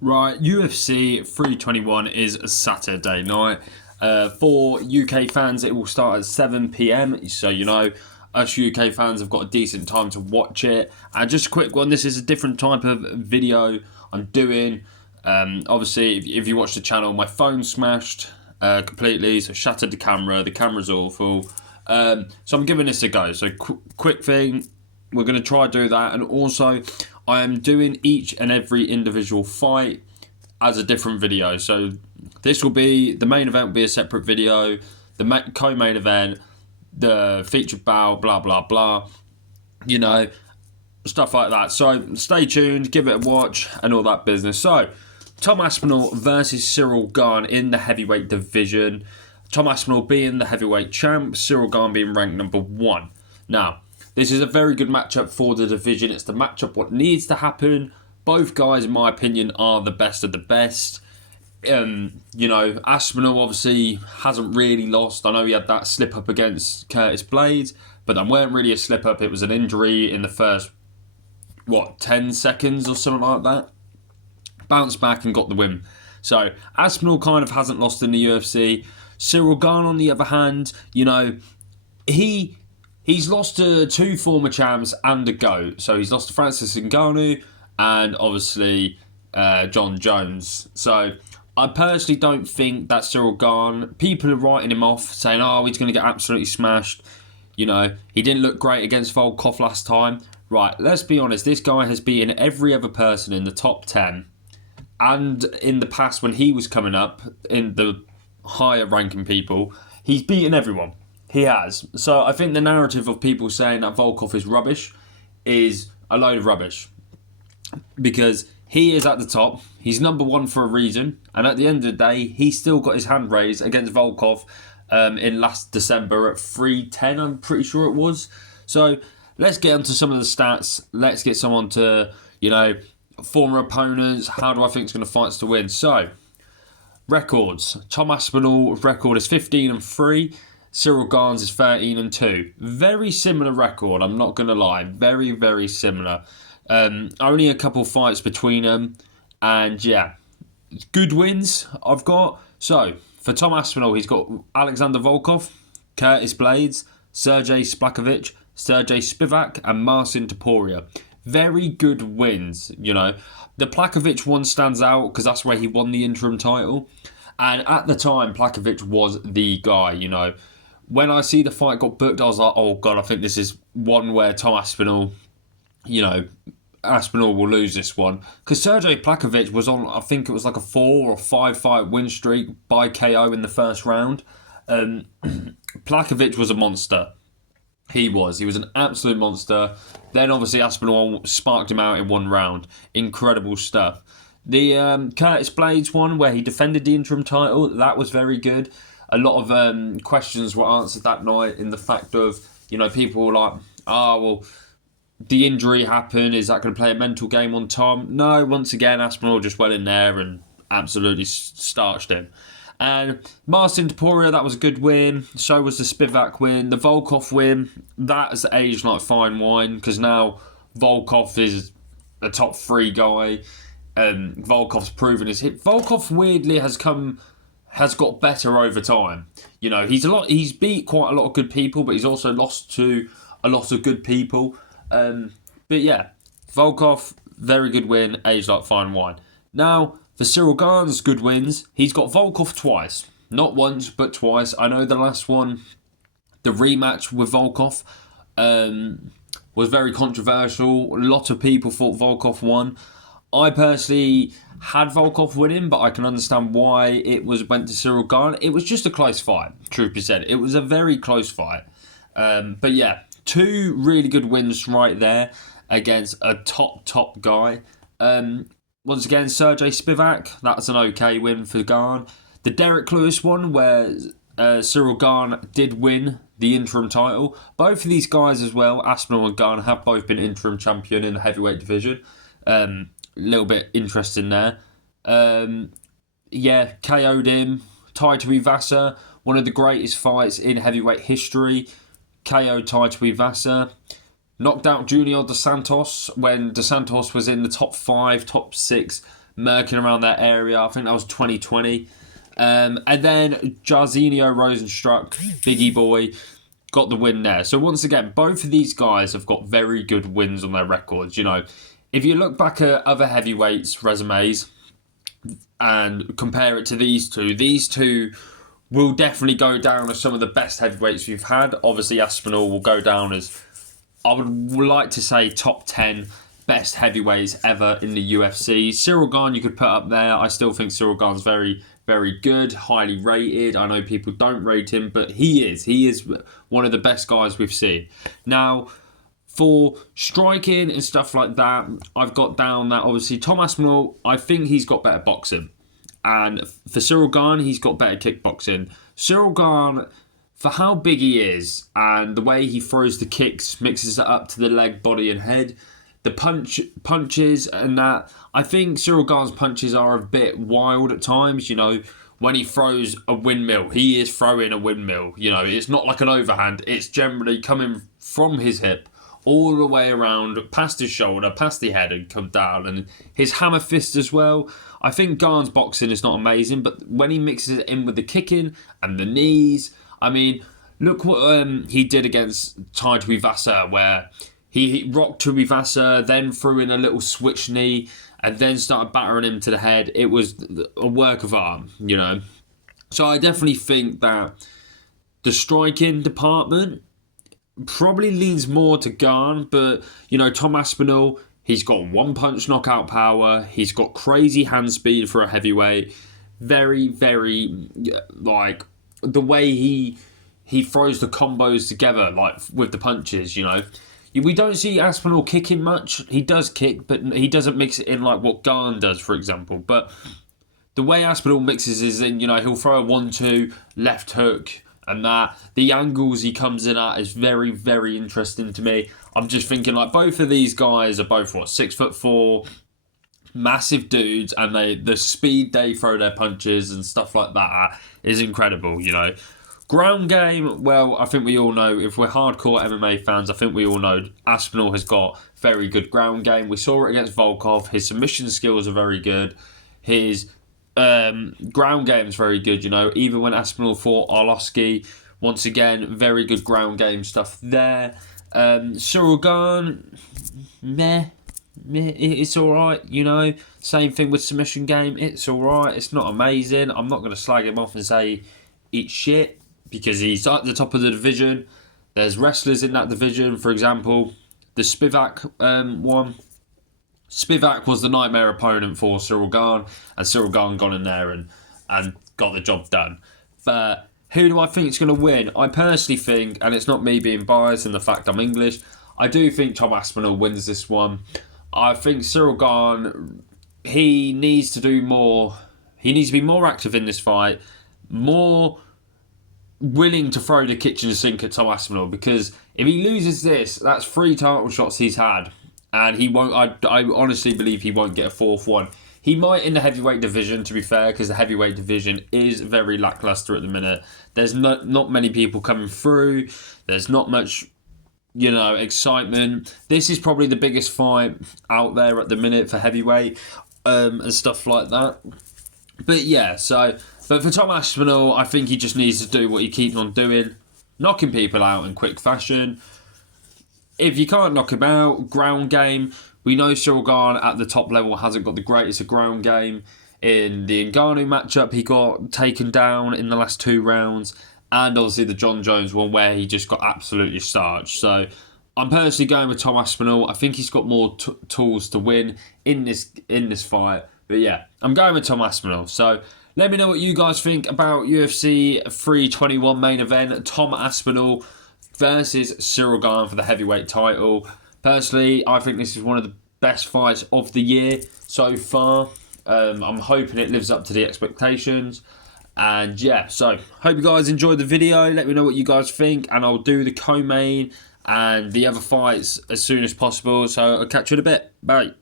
Right, UFC 321 is a Saturday night. For UK fans, it will start at 7 p.m. So, us UK fans have got a decent time to watch it. And just a quick one, this is a different type of video I'm doing. Obviously, if you watch the channel, my phone smashed completely, so shattered the camera. The camera's awful. So I'm giving this a go. So, quick thing, we're going to try to do that. And also, I am doing each and every individual fight as a different video. So this will be, the main event will be a separate video, the co-main event, the featured bout, blah, blah, blah, stuff like that. So stay tuned, give it a watch and all that business. So Tom Aspinall versus Ciryl Gane in the heavyweight division. Tom Aspinall being the heavyweight champ, Ciryl Gane being ranked number 1. Now, this is a very good matchup for the division. It's the matchup what needs to happen. Both guys, in my opinion, are the best of the best. Aspinall obviously hasn't really lost. I know he had that slip-up against Curtis Blades, but that weren't really a slip-up. It was an injury in the first, 10 seconds or something like that. Bounced back and got the win. So, Aspinall kind of hasn't lost in the UFC. Ciryl Gane, on the other hand, he's lost to 2 former champs and a GOAT. So he's lost to Francis Ngannou and obviously John Jones. So I personally don't think that Ciryl Gane, people are writing him off saying, he's going to get absolutely smashed. He didn't look great against Volkov last time. Right, let's be honest. This guy has beaten every other person in the top 10. And in the past when he was coming up in the higher ranking people, he's beaten everyone. He has. So I think the narrative of people saying that Volkov is rubbish is a load of rubbish. Because he is at the top. He's number 1 for a reason. And at the end of the day, he still got his hand raised against Volkov in last December at 310, I'm pretty sure it was. So let's get onto some of the stats. Let's get someone to, former opponents. How do I think it's going to fight to win? So, records. Tom Aspinall's record is 15-3. Ciryl Gane's is 13-2. Very similar record, I'm not going to lie. Very, very similar. Only a couple fights between them. And yeah, good wins I've got. So, for Tom Aspinall, he's got Alexander Volkov, Curtis Blades, Sergey Splakovic, Sergey Spivak, and Marcin Topuria. Very good wins, The Plakovic one stands out because that's where he won the interim title. And at the time, Plakovic was the guy, When I see the fight got booked, I was like, oh God, I think this is one where Tom Aspinall, Aspinall will lose this one. Because Sergey Plakovic was on, I think it was like a 4 or 5 fight win streak by KO in the first round. Plakovic was a monster. He was an absolute monster. Then obviously Aspinall sparked him out in 1 round. Incredible stuff. The Curtis Blades one, where he defended the interim title, that was very good. A lot of questions were answered that night in the fact of, people were like, the injury happened. Is that going to play a mental game on Tom? No, once again, Aspinall just went in there and absolutely starched him. And Marcin Topuria, that was a good win. So was the Spivak win. The Volkov win, that has aged like fine wine because now Volkov is a top 3 guy. Volkov's proven his hit. Volkov weirdly has got better over time. He's beat quite a lot of good people, but he's also lost to a lot of good people. But yeah, Volkov, very good win, aged like fine wine. Now, for Ciryl Gane's good wins, he's got Volkov twice. Not once, but twice. I know the last one, the rematch with Volkov, was very controversial. A lot of people thought Volkov won. I personally had Volkov winning, but I can understand why it went to Ciryl Gane. It was just a close fight, truth be said. It was a very close fight. But yeah, 2 really good wins right there against a top guy. Once again, Sergey Spivak, that's an okay win for Gane. The Derek Lewis one, where Ciryl Gane did win the interim title. Both of these guys as well, Aspinall and Gane, have both been interim champion in the heavyweight division. A little bit interesting there. KO'd him. Taito Ivasa, one of the greatest fights in heavyweight history. KO'd Taito Ivasa. Knocked out Junior Dos Santos when Dos Santos was in the top 5, top 6 murking around that area. I think that was 2020. And then Jairzinho Rosenstruck, Biggie Boy, got the win there. So once again, both of these guys have got very good wins on their records. You know, if you look back at other heavyweights' resumes and compare it to these two will definitely go down as some of the best heavyweights we've had. Obviously, Aspinall will go down as, I would like to say, top 10 best heavyweights ever in the UFC. Ciryl Gane you could put up there. I still think Ciryl Gane's very, very good, highly rated. I know people don't rate him, but he is. He is one of the best guys we've seen. Now, for striking and stuff like that, I've got down that obviously Tom Aspinall, I think he's got better boxing. And for Ciryl Gane, he's got better kickboxing. Ciryl Gane, for how big he is and the way he throws the kicks, mixes it up to the leg, body and head, the punches and that, I think Ciryl Gane's punches are a bit wild at times. You know, when he throws a windmill, he is throwing a windmill. You know, it's not like an overhand. It's generally coming from his hip all the way around, past his shoulder, past the head and come down. And his hammer fist as well. I think Gane's boxing is not amazing, but when he mixes it in with the kicking and the knees, I mean, look what he did against Tai Tuivasa, where he rocked Tuivasa, then threw in a little switch knee, and then started battering him to the head. It was a work of art, you know. So I definitely think that the striking department probably leans more to Gane, but, you know, Tom Aspinall, he's got one-punch knockout power. He's got crazy hand speed for a heavyweight. Very, very, like, the way he throws the combos together, like, with the punches, you know. We don't see Aspinall kicking much. He does kick, but he doesn't mix it in like what Gane does, for example. But the way Aspinall mixes is in, you know, he'll throw a 1-2, left hook, and that. The angles he comes in at is very, very interesting to me. I'm just thinking, like, both of these guys are both, 6'4", massive dudes, and the speed they throw their punches and stuff like that is incredible, you know. Ground game, well, I think we all know, if we're hardcore MMA fans, I think we all know Aspinall has got very good ground game. We saw it against Volkov. His submission skills are very good. His ground game is very good, you know. Even when Aspinall fought Arlovski, once again, very good ground game stuff there. Ciryl Gane, meh, it's all right, you know. Same thing with submission game. It's all right. It's not amazing. I'm not going to slag him off and say it's shit, because he's at the top of the division. There's wrestlers in that division. For example, the Spivak one. Spivak was the nightmare opponent for Ciryl Gane, and Ciryl Gane got in there and got the job done. But who do I think is going to win? I personally think, and it's not me being biased in the fact I'm English, I do think Tom Aspinall wins this one. I think Ciryl Gane, he needs to do more. He needs to be more active in this fight, more willing to throw the kitchen sink at Tom Aspinall, because if he loses this, that's 3 title shots he's had, and he won't. I honestly believe he won't get a 4th one. He might in the heavyweight division, to be fair, because the heavyweight division is very lackluster at the minute. There's not many people coming through. There's not much, you know, excitement. This is probably the biggest fight out there at the minute for heavyweight and stuff like that. But yeah, but for Tom Aspinall, I think he just needs to do what he keeps on doing, knocking people out in quick fashion. If you can't knock him out, ground game, we know Ciryl Gane at the top level hasn't got the greatest of ground game. In the Ngannou matchup, he got taken down in the last 2 rounds, and obviously the John Jones one where he just got absolutely starched. So I'm personally going with Tom Aspinall. I think he's got more tools to win in this fight. But yeah, I'm going with Tom Aspinall. So let me know what you guys think about UFC 321 main event. Tom Aspinall versus Ciryl Gane for the heavyweight title. Personally, I think this is one of the best fights of the year so far. I'm hoping it lives up to the expectations. And yeah, so hope you guys enjoyed the video. Let me know what you guys think, and I'll do the co-main and the other fights as soon as possible. So I'll catch you in a bit. Bye.